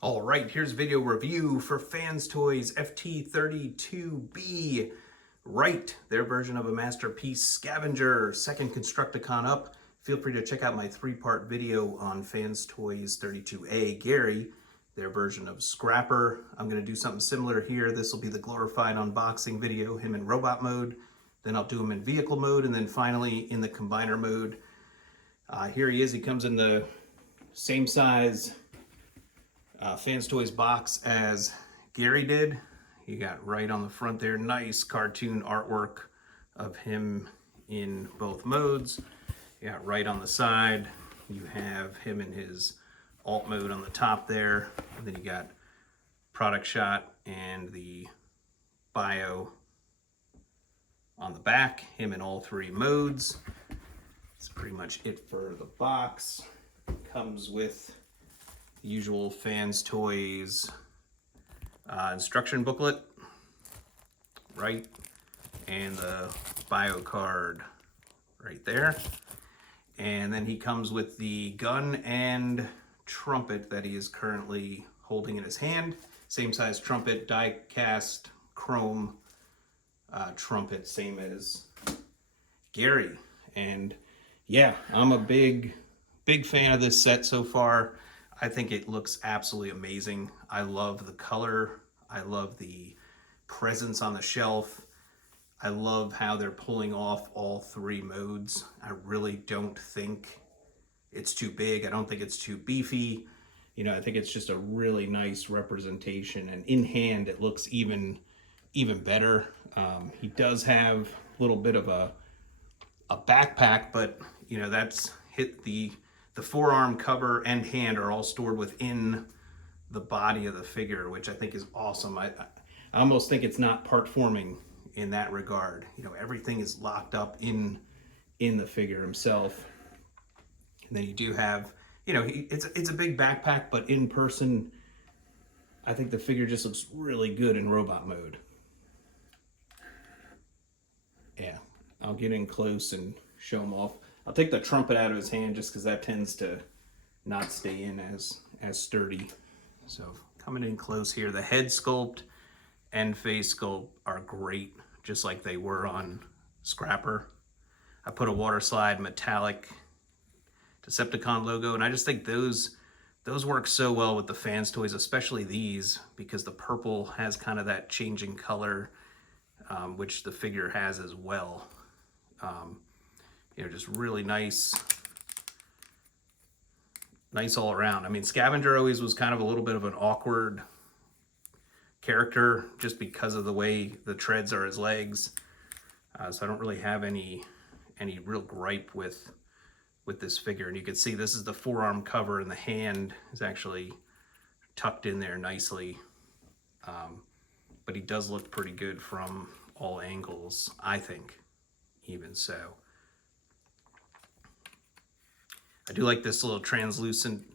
All right, here's a video review for Fans Toys FT-32B Wright, their version of a masterpiece Scavenger, second Constructicon up. Feel free to check out my three-part video on Fans Toys 32A Gary, their version of Scrapper. I'm going to do something similar here. This will be the glorified unboxing video, him in robot mode. Then I'll do him in vehicle mode, and then finally in the combiner mode. Here he is. He comes in the same size Fans Toys box as Gary did. You got Wright on the front there, nice cartoon artwork of him in both modes. You got Wright on the side, you have him in his alt mode on the top there, and then you got product shot and the bio on the back, him in all three modes. That's pretty much it for the box. Comes with the usual Fans Toys instruction booklet, right, and the bio card right there. And then he comes with the gun and trumpet that he is currently holding in his hand. Same size trumpet, die cast chrome trumpet, same as Gary. And yeah, I'm a big fan of this set so far. I think it looks absolutely amazing. I love the color. I love the presence on the shelf. I love how they're pulling off all three modes. I really don't think it's too big. I don't think it's too beefy. You know, I think it's just a really nice representation, and in hand it looks even better. He does have a little bit of a backpack, but you know, that's hit the forearm, cover, and hand are all stored within the body of the figure, which I think is awesome. I almost think it's not part forming in that regard. You know, everything is locked up in the figure himself. And then you do have, you know, it's a big backpack, but in person, I think the figure just looks really good in robot mode. Yeah, I'll get in close and show him off. I'll take the trumpet out of his hand just because that tends to not stay in as sturdy. So coming in close here, the head sculpt and face sculpt are great, just like they were on Scrapper. I put a water slide metallic Decepticon logo, and I just think those work so well with the Fans Toys, especially these, because the purple has kind of that changing color, which the figure has as well. You know, just really nice all around. I mean, Scavenger always was kind of a little bit of an awkward character just because of the way the treads are his legs. So I don't really have any real gripe with this figure. And you can see this is the forearm cover, and the hand is actually tucked in there nicely. But he does look pretty good from all angles, I think, even so. I do like this little translucent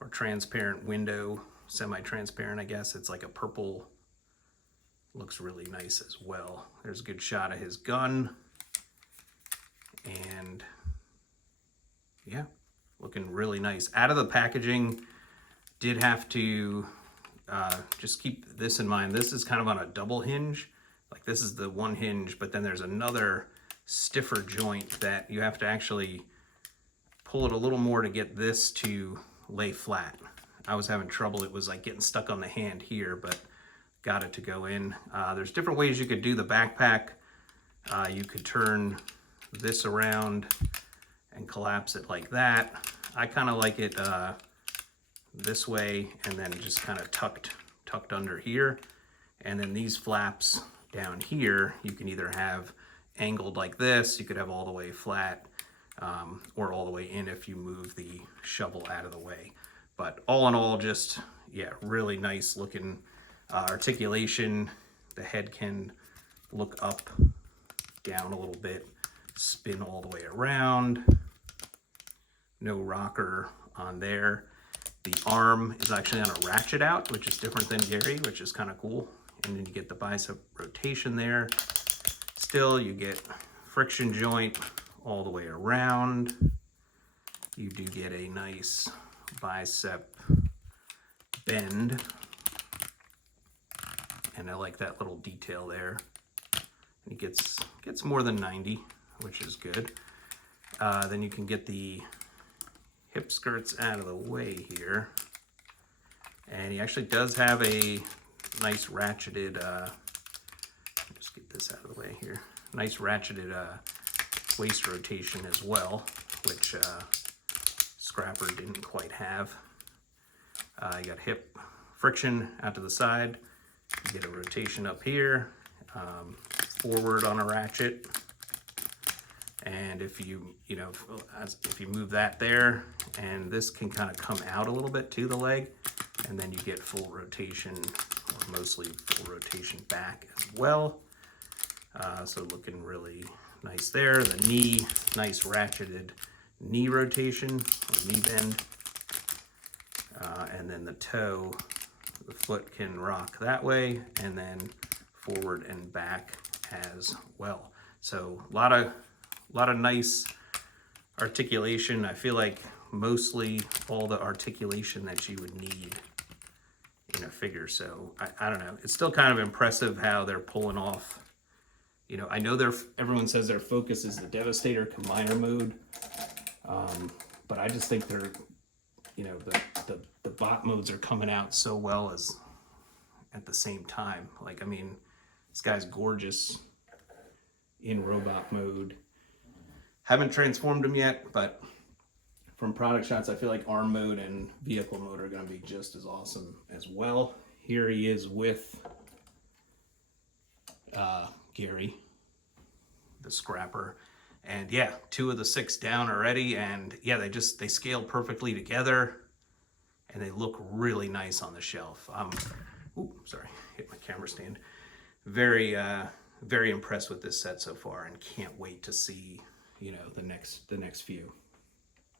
or transparent window, semi-transparent, I guess. It's like a purple, looks really nice as well. There's a good shot of his gun. And yeah, looking really nice. Out of the packaging, did have to just keep this in mind. This is kind of on a double hinge. Like this is the one hinge, but then there's another stiffer joint that you have to actually pull it a little more to get this to lay flat. I was having trouble. It was like getting stuck on the hand here, but got it to go in. There's different ways you could do the backpack. You could turn this around and collapse it like that. I kind of like it this way, and then just kind of tucked under here. And then these flaps down here, you can either have angled like this, you could have all the way flat, or all the way in if you move the shovel out of the way. But all in all, just, yeah, really nice looking articulation. The head can look up, down a little bit, spin all the way around. No rocker on there. The arm is actually on a ratchet out, which is different than Gary, which is kind of cool. And then you get the bicep rotation there. Still, you get friction joint all the way around. You do get a nice bicep bend. And I like that little detail there. It gets more than 90, which is good. Then you can get the hip skirts out of the way here. And he actually does have a nice ratcheted, just get this out of the way here. Nice ratcheted waist rotation as well, which Scrapper didn't quite have. You got hip friction out to the side. You get a rotation up here, forward on a ratchet. And if you move that there, and this can kind of come out a little bit to the leg, and then you get full rotation, or mostly full rotation back as well. So looking really nice there. The knee, nice ratcheted knee rotation, or knee bend. And then the toe, the foot can rock that way, and then forward and back as well. So a lot of nice articulation. I feel like mostly all the articulation that you would need in a figure. So I don't know. It's still kind of impressive how they're pulling off. You know, I know everyone says their focus is the Devastator Combiner mode, but I just think they're, you know, the bot modes are coming out so well as at the same time. Like, I mean, this guy's gorgeous in robot mode. Haven't transformed him yet, but from product shots, I feel like arm mode and vehicle mode are going to be just as awesome as well. Here he is with Gary, the Scrapper. And yeah, 2 of the 6 down already. And yeah, they scale perfectly together, and they look really nice on the shelf. Ooh, sorry, hit my camera stand. Very impressed with this set so far, and can't wait to see, you know, the next few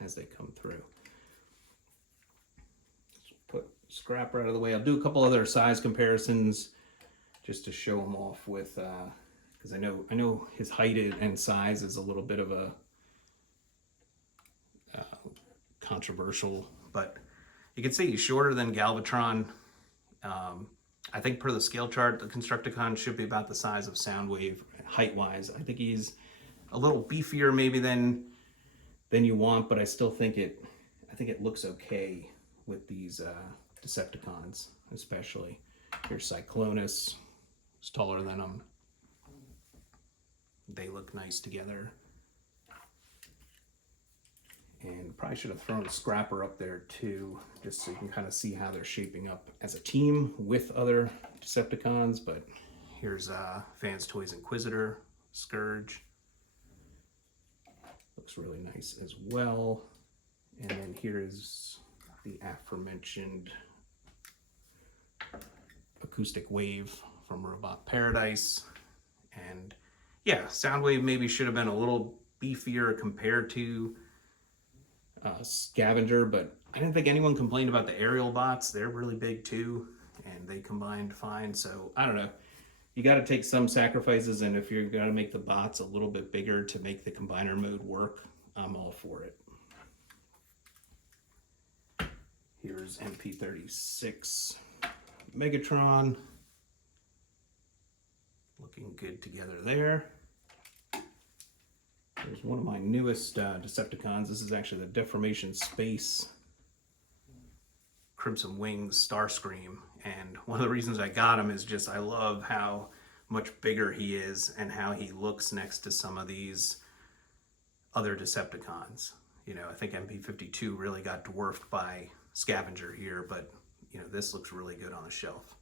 as they come through. Let's put Scrapper out of the way. I'll do a couple other size comparisons just to show them off with, because I know his height and size is a little bit of a controversial, but you can see he's shorter than Galvatron. I think per the scale chart, the Constructicon should be about the size of Soundwave height-wise. I think he's a little beefier maybe than you want, but I still think I think it looks okay with these Decepticons, especially. Here's Cyclonus, who's taller than him. They look nice together. And probably should have thrown Scrapper up there too, just so you can kind of see how they're shaping up as a team with other Decepticons. But here's Fans Toys Inquisitor, Scourge. Looks really nice as well. And then here is the aforementioned Acoustic Wave from Robot Paradise. And yeah, Soundwave maybe should have been a little beefier compared to Scavenger, but I didn't think anyone complained about the aerial bots. They're really big too, and they combined fine. So I don't know. You got to take some sacrifices, and if you're going to make the bots a little bit bigger to make the combiner mode work, I'm all for it. Here's MP36 Megatron. Looking good together there. There's one of my newest Decepticons. This is actually the Deformation Space Crimson Wings Starscream. And one of the reasons I got him is just I love how much bigger he is and how he looks next to some of these other Decepticons. You know, I think MP52 really got dwarfed by Scavenger here, but you know, this looks really good on the shelf.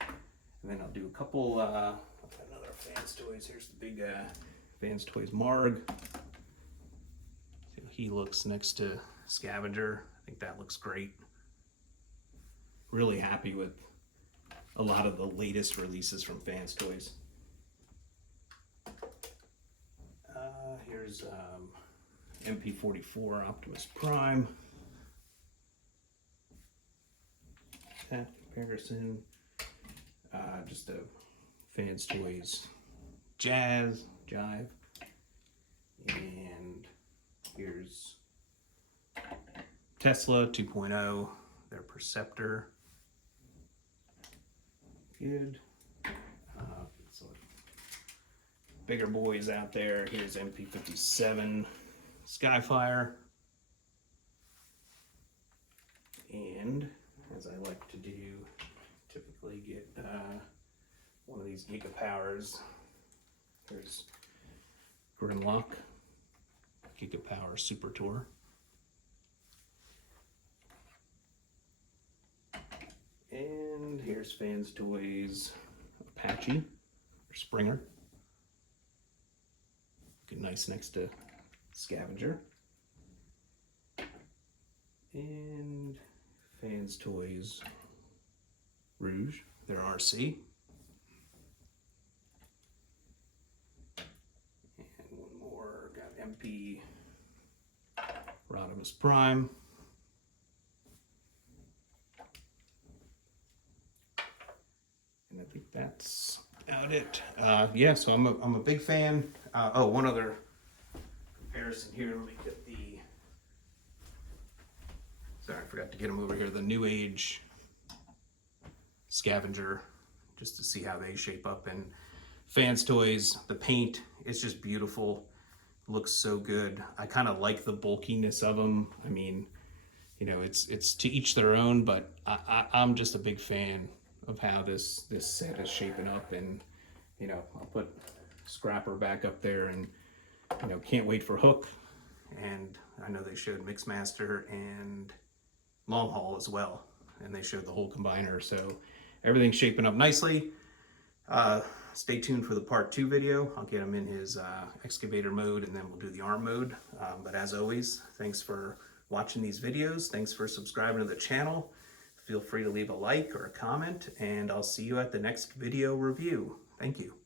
And then I'll do a couple, another Fans Toys. Here's the big Fans Toys Marg. See how he looks next to Scavenger. I think that looks great. Really happy with a lot of the latest releases from Fans Toys. Here's MP44 Optimus Prime. That comparison. Just a Fans Toys Jive. And here's Tesla 2.0, their Perceptor. Good. So bigger boys out there. Here's MP57 Skyfire. And as I like to do, typically get one of these Gigapowers. Here's Grimlock Gigapower Super Tour. And here's Fans Toys Apache or Springer. Looking nice next to Scavenger. And Fans Toys Rouge, their RC. And one more, got MP Rodimus Prime. And I think that's about it. Yeah, so I'm a big fan. Oh, one other comparison here. Let me get the. Sorry, I forgot to get them over here. The New Age Scavenger, just to see how they shape up. And Fans Toys, the paint, it's just beautiful. Looks so good. I kind of like the bulkiness of them. I mean, you know, it's to each their own, but I'm just a big fan of how this set is shaping up. And, you know, I'll put Scrapper back up there, and, you know, can't wait for Hook. And I know they showed Mixmaster and Long Haul as well, and they showed the whole combiner, so everything's shaping up nicely. Stay tuned for the part 2 video. I'll get him in his excavator mode, and then we'll do the arm mode. But as always, thanks for watching these videos. Thanks for subscribing to the channel. Feel free to leave a like or a comment, and I'll see you at the next video review. Thank you.